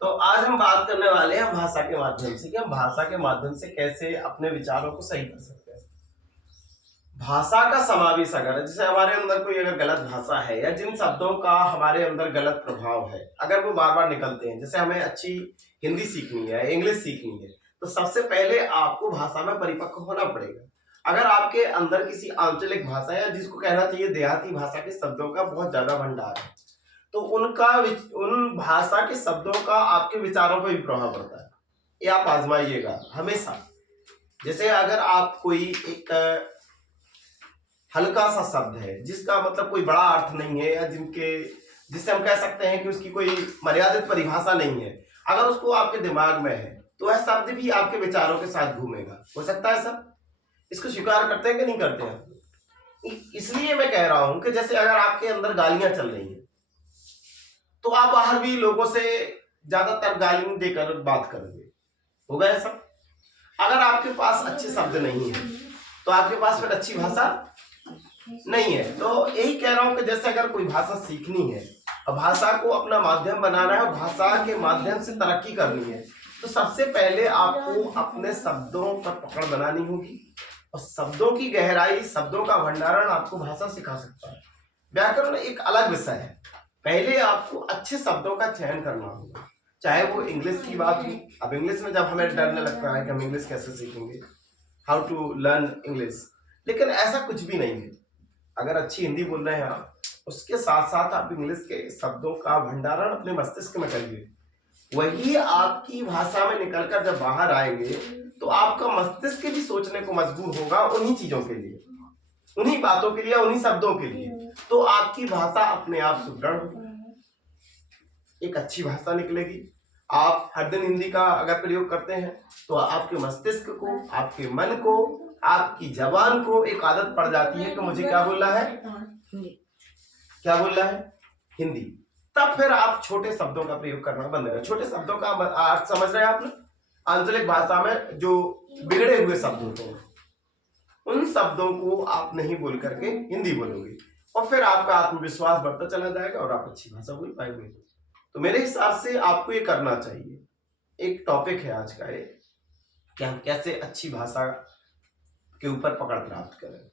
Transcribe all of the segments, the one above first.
तो आज हम बात करने वाले हैं भाषा के माध्यम से कि हम भाषा के माध्यम से कैसे अपने विचारों को सही कर सकते हैं। भाषा का समावेश अगर जैसे हमारे अंदर कोई अगर गलत भाषा है या जिन शब्दों का हमारे अंदर गलत प्रभाव है, अगर वो बार बार निकलते हैं, जैसे हमें अच्छी हिंदी सीखनी है, इंग्लिश सीखनी है, तो सबसे पहले आपको भाषा में परिपक्व होना पड़ेगा। अगर आपके अंदर किसी आंचलिक भाषा या जिसको कहना चाहिए देहाती भाषा के शब्दों का बहुत ज्यादा भंडार है, तो उन भाषा के शब्दों का आपके विचारों पर भी प्रभाव पड़ता है। ये आप आजमाइएगा हमेशा। जैसे अगर आप कोई एक हल्का सा शब्द है जिसका मतलब कोई बड़ा अर्थ नहीं है या जिससे हम कह सकते हैं कि उसकी कोई मर्यादित परिभाषा नहीं है, अगर उसको आपके दिमाग में है तो वह शब्द भी आपके विचारों के साथ घूमेगा। हो सकता है सब इसको स्वीकार करते हैं कि नहीं करते हैं? इसलिए मैं कह रहा हूं कि जैसे अगर आपके अंदर गालियां चल रही हैं तो आप बाहर भी लोगों से ज्यादातर गाली देकर बात करोगे, होगा ऐसा? अगर आपके पास अच्छे शब्द नहीं है तो आपके पास फिर अच्छी भाषा नहीं है। तो यही कह रहा हूं कि जैसे अगर कोई भाषा सीखनी है और भाषा को अपना माध्यम बनाना है और भाषा के माध्यम से तरक्की करनी है, तो सबसे पहले आपको अपने शब्दों पर पकड़ बनानी होगी और शब्दों की गहराई, शब्दों का भंडारण आपको भाषा सिखा सकता है। व्याकरण एक अलग विषय है। पहले आपको अच्छे शब्दों का चयन करना होगा, चाहे वो इंग्लिश की बात हो। अब इंग्लिश में जब हमें डरने लगता है कि हम इंग्लिश कैसे सीखेंगे, हाउ टू लर्न इंग्लिश, लेकिन ऐसा कुछ भी नहीं है। अगर अच्छी हिंदी बोल रहे हैं आप, उसके साथ साथ आप इंग्लिश के शब्दों का भंडारण अपने मस्तिष्क में करिए। वही आपकी भाषा में निकलकर जब बाहर आएंगे तो आपका मस्तिष्क भी सोचने को मजबूर होगा उन्हीं चीजों के लिए, उन्हीं बातों के लिए, उन्हीं शब्दों के लिए। तो आपकी भाषा अपने आप सुदृढ़ होगी, एक अच्छी भाषा निकलेगी। आप हर दिन हिंदी का अगर प्रयोग करते हैं तो आपके मस्तिष्क को, आपके मन को, आपकी जबान को एक आदत पड़ जाती है कि मुझे क्या बोलना है, क्या बोलना है, हिंदी। तब फिर आप छोटे शब्दों का प्रयोग करना बंद करें। छोटे शब्दों का अर्थ समझ रहे हैं आपने? आंचलिक भाषा में जो बिगड़े हुए शब्द होते हैं उन शब्दों को आप नहीं बोल करके हिंदी बोलोगे और फिर आपका आत्मविश्वास बढ़ता चला जाएगा और आप अच्छी भाषा बोल पाएंगे। तो मेरे हिसाब से आपको ये करना चाहिए। एक टॉपिक है आज का ये कि हम कैसे अच्छी भाषा के ऊपर पकड़ प्राप्त करें।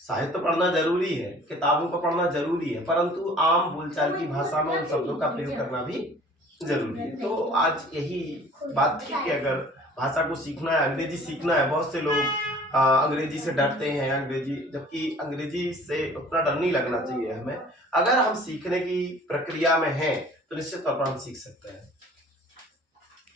साहित्य पढ़ना जरूरी है, किताबों को पढ़ना जरूरी है, परंतु आम बोलचाल की भाषा में उन शब्दों का प्रयोग करना भी जरूरी है। तो आज यही बात थी कि अगर भाषा को सीखना है, अंग्रेजी सीखना है, बहुत से लोग अंग्रेजी से डरते हैं, जबकि अंग्रेजी से उतना डर नहीं लगना चाहिए हमें। अगर हम सीखने की प्रक्रिया में हैं तो निश्चित तौर पर हम सीख सकते हैं।